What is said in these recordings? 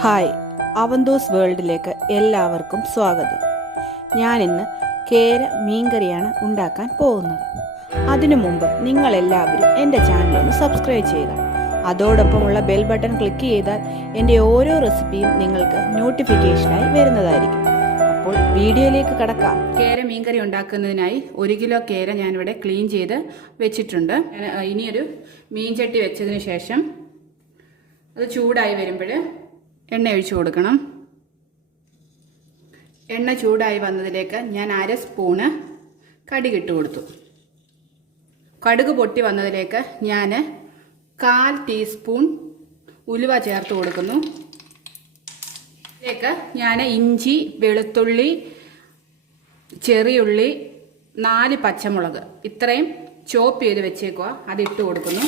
Hi, അവന്തോസ് വേൾഡിലേക്ക് എല്ലാവർക്കും സ്വാഗതം. ഞാനിന്ന് കേര മീൻകറിയാണ് ഉണ്ടാക്കാൻ പോകുന്നത്. അതിനു മുമ്പ് നിങ്ങളെല്ലാവരും എൻ്റെ ചാനലൊന്ന് സബ്സ്ക്രൈബ് ചെയ്യുക. അതോടൊപ്പമുള്ള ബെൽ ബട്ടൺ ക്ലിക്ക് ചെയ്താൽ എൻ്റെ ഓരോ റെസിപ്പിയും നിങ്ങൾക്ക് നോട്ടിഫിക്കേഷനായി വരുന്നതായിരിക്കും. അപ്പോൾ വീഡിയോയിലേക്ക് കടക്കാം. കേര മീൻകറി ഉണ്ടാക്കുന്നതിനായി 1 കിലോ കേര ഞാനിവിടെ ക്ലീൻ ചെയ്ത് വെച്ചിട്ടുണ്ട്. ഇനിയൊരു മീൻ ചട്ടി വെച്ചതിന് ശേഷം അത് ചൂടായി വരുമ്പോൾ എണ്ണ ഒഴിച്ചു കൊടുക്കണം. എണ്ണ ചൂടായി വന്നതിലേക്ക് ഞാൻ 1/2 സ്പൂണ് കടുക് ഇട്ട് കൊടുത്തു. കടുക് പൊട്ടി വന്നതിലേക്ക് ഞാൻ 1/4 ടീസ്പൂൺ ഉലുവ ചേർത്ത് കൊടുക്കുന്നു. ഇതിലേക്ക് ഞാൻ ഇഞ്ചി, വെളുത്തുള്ളി, ചെറിയുള്ളി, 4 പച്ചമുളക് ഇത്രയും ചോപ്പ് ചെയ്ത് വെച്ചേക്കുക, അതിട്ട് കൊടുക്കുന്നു.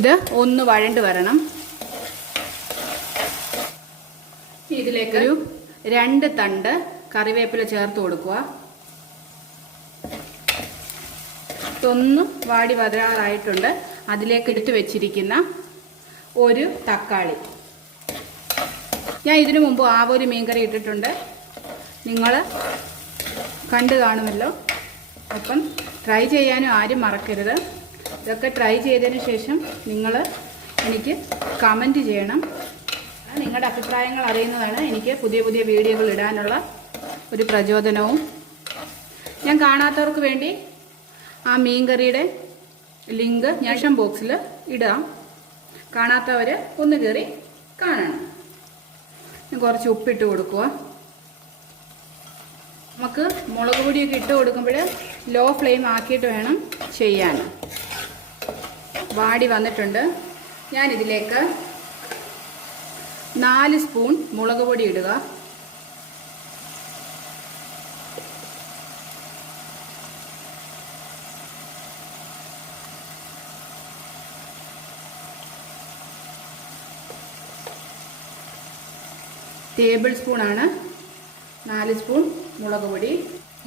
ഇത് ഒന്ന് വഴണ്ട് വരണം. ഇതിലേക്കൊരു 2 തണ്ട് കറിവേപ്പില ചേർത്ത് കൊടുക്കുക. ഇതൊന്ന് വാടി വരാറായിട്ടുണ്ട്. അതിലേക്ക് എടുത്ത് വെച്ചിരിക്കുന്ന ഒരു തക്കാളി. ഞാൻ ഇതിനു മുമ്പ് ആവോലി മീൻകറി ഇട്ടിട്ടുണ്ട്, നിങ്ങൾ കണ്ടു കാണുമല്ലോ. അപ്പം ട്രൈ ചെയ്യാനും ആരും മറക്കരുത്. ഇതൊക്കെ ട്രൈ ചെയ്തതിന് ശേഷം നിങ്ങൾ എനിക്ക് കമൻറ്റ് ചെയ്യണം. നിങ്ങളുടെ അഭിപ്രായങ്ങൾ അറിയുന്നതാണ് എനിക്ക് പുതിയ പുതിയ വീഡിയോകൾ ഇടാനുള്ള ഒരു പ്രചോദനവും. ഞാൻ കാണാത്തവർക്ക് വേണ്ടി ആ മീൻകറിയുടെ ലിങ്ക് ഞാൻ ബോക്സിൽ ഇടാം. കാണാത്തവർ ഒന്ന് കയറി കാണണം. കുറച്ച് ഉപ്പിട്ട് കൊടുക്കുക. നമുക്ക് മുളക് പൊടിയൊക്കെ ഇട്ട് കൊടുക്കുമ്പോൾ ലോ ഫ്ലെയിം ആക്കിയിട്ട് വേണം ചെയ്യാൻ. വാടി വന്നിട്ടുണ്ട്. ഞാനിതിലേക്ക് 4 സ്പൂൺ മുളക് പൊടി ഇടുക. ടേബിൾ സ്പൂണാണ് 4 സ്പൂൺ മുളക് പൊടി.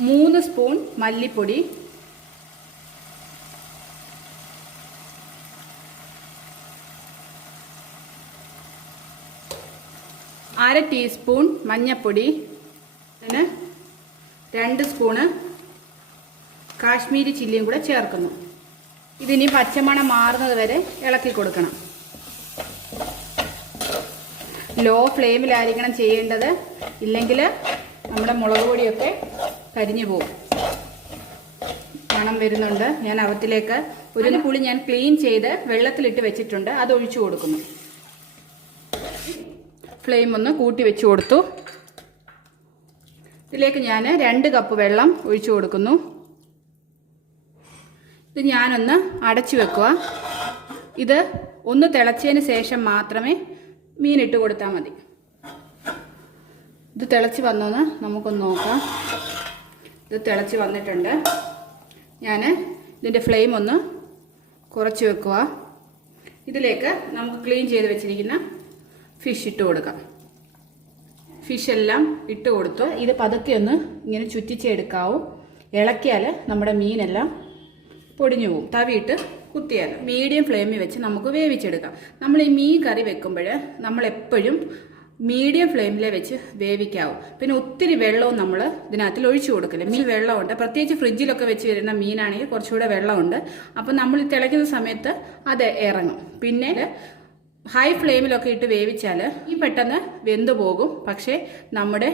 3 സ്പൂൺ മല്ലിപ്പൊടി, 1/2 ടീസ്പൂൺ മഞ്ഞൾപ്പൊടി, 2 സ്പൂണ് കാശ്മീരി ചില്ലിയും കൂടെ ചേർക്കുന്നു. ഇതിനി പച്ചമണം മാറുന്നത് വരെ ഇളക്കി കൊടുക്കണം. ലോ ഫ്ലെയിമിലായിരിക്കണം ചെയ്യേണ്ടത്, ഇല്ലെങ്കിൽ നമ്മുടെ മുളക് പൊടിയൊക്കെ കരിഞ്ഞു പോകും. മണം വരുന്നുണ്ട്. ഞാൻ അവത്തിലേക്ക് ഒരു പുളി ഞാൻ ക്ലീൻ ചെയ്ത് വെള്ളത്തിലിട്ട് വെച്ചിട്ടുണ്ട്, അത് ഒഴിച്ചു കൊടുക്കുന്നു. ഫ്ലെയിം ഒന്ന് കൂട്ടി വെച്ച് കൊടുത്തു. ഇതിലേക്ക് ഞാൻ 2 കപ്പ് വെള്ളം ഒഴിച്ചു കൊടുക്കുന്നു. ഇത് ഞാനൊന്ന് അടച്ചു വെക്കുക. ഇത് ഒന്ന് തിളച്ചതിന് ശേഷം മാത്രമേ മീനിട്ട് കൊടുത്താൽ മതി. ഇത് തിളച്ച് വന്നോന്ന് നമുക്കൊന്ന് നോക്കാം. ഇത് തിളച്ച് വന്നിട്ടുണ്ട്. ഞാൻ ഇതിൻ്റെ ഫ്ലെയിം ഒന്ന് കുറച്ച് വെക്കുക. ഇതിലേക്ക് നമുക്ക് ക്ലീൻ ചെയ്ത് വെച്ചിരിക്കുന്ന ഫിഷ് ഇട്ട് കൊടുക്കാം. ഫിഷ് എല്ലാം ഇട്ട് കൊടുത്തു. ഇത് പതുക്കെ ഒന്ന് ഇങ്ങനെ ചുറ്റിച്ചെടുക്കാവും. ഇളക്കിയാൽ നമ്മുടെ മീനെല്ലാം പൊടിഞ്ഞു പോകും. തവിയിട്ട് കുത്തിയാൽ മീഡിയം ഫ്ലെയിമിൽ വെച്ച് നമുക്ക് വേവിച്ചെടുക്കാം. നമ്മൾ ഈ മീൻ കറി വെക്കുമ്പോൾ നമ്മളെപ്പോഴും മീഡിയം ഫ്ലെയിമിൽ വെച്ച് വേവിക്കാവും. പിന്നെ ഒത്തിരി വെള്ളവും നമ്മൾ ഇതിനകത്തിൽ ഒഴിച്ചു കൊടുക്കില്ല. മീൻ വെള്ളമുണ്ട്, പ്രത്യേകിച്ച് ഫ്രിഡ്ജിലൊക്കെ വെച്ച് വരുന്ന മീനാണെങ്കിൽ കുറച്ചുകൂടെ വെള്ളമുണ്ട്. അപ്പം നമ്മൾ തിളയ്ക്കുന്ന സമയത്ത് അത് ഇറങ്ങും. പിന്നെ ഹൈ ഫ്ലെയിമിലൊക്കെ ഇട്ട് വേവിച്ചാൽ ഈ പെട്ടെന്ന് വെന്തു പോകും. പക്ഷേ നമ്മുടെ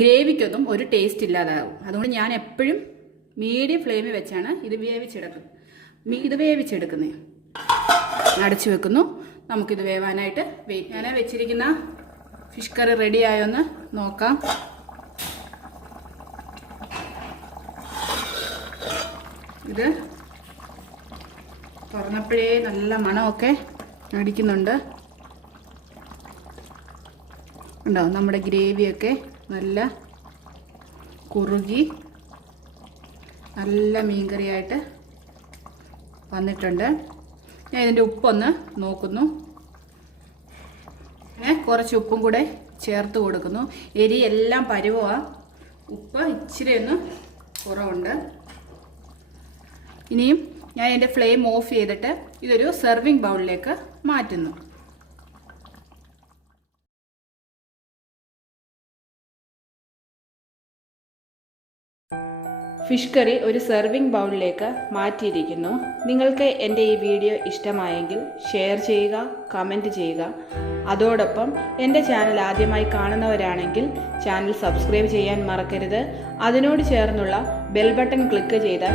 ഗ്രേവിക്കൊന്നും ഒരു ടേസ്റ്റ് ഇല്ലാതാകും. അതുകൊണ്ട് ഞാൻ എപ്പോഴും മീഡിയം ഫ്ലെയിമിൽ വെച്ചാണ് ഇത് വേവിച്ചെടുക്കുന്നത്. അടച്ചു വെക്കുന്നു. നമുക്കിത് വേവാനായിട്ട് ഞാൻ വെച്ചിരിക്കുന്ന ഫിഷ് കറി റെഡി ആയോന്ന് നോക്കാം. ഇത് തുറന്നപ്പോഴേ നല്ല മണമൊക്കെ അടിക്കുന്നുണ്ട്. ഉണ്ടോ? നമ്മുടെ ഗ്രേവിയൊക്കെ നല്ല കുറുകി നല്ല മീൻകറിയായിട്ട് വന്നിട്ടുണ്ട്. ഞാൻ ഇതിൻ്റെ ഉപ്പൊന്ന് നോക്കുന്നു. കുറച്ച് ഉപ്പും കൂടെ ചേർത്ത് കൊടുക്കുന്നു. എരി എല്ലാം പരുവമാണ്. ഉപ്പ് ഇച്ചിരി ഒന്ന് കുറവുണ്ട്. ഇനിയും ഞാൻ എൻ്റെ ഫ്ലെയിം ഓഫ് ചെയ്തിട്ട് ഇതൊരു സെർവിങ് ബൗളിലേക്ക് മാറ്റുന്നു. ഫിഷ് കറി ഒരു സെർവിങ് ബൗളിലേക്ക് മാറ്റിയിരിക്കുന്നു. നിങ്ങൾക്ക് എൻ്റെ ഈ വീഡിയോ ഇഷ്ടമായെങ്കിൽ ഷെയർ ചെയ്യുക, കമൻറ്റ് ചെയ്യുക. അതോടൊപ്പം എൻ്റെ ചാനൽ ആദ്യമായി കാണുന്നവരാണെങ്കിൽ ചാനൽ സബ്സ്ക്രൈബ് ചെയ്യാൻ മറക്കരുത്. അതിനോട് ചേർന്നുള്ള ബെൽ ബട്ടൺ ക്ലിക്ക് ചെയ്താൽ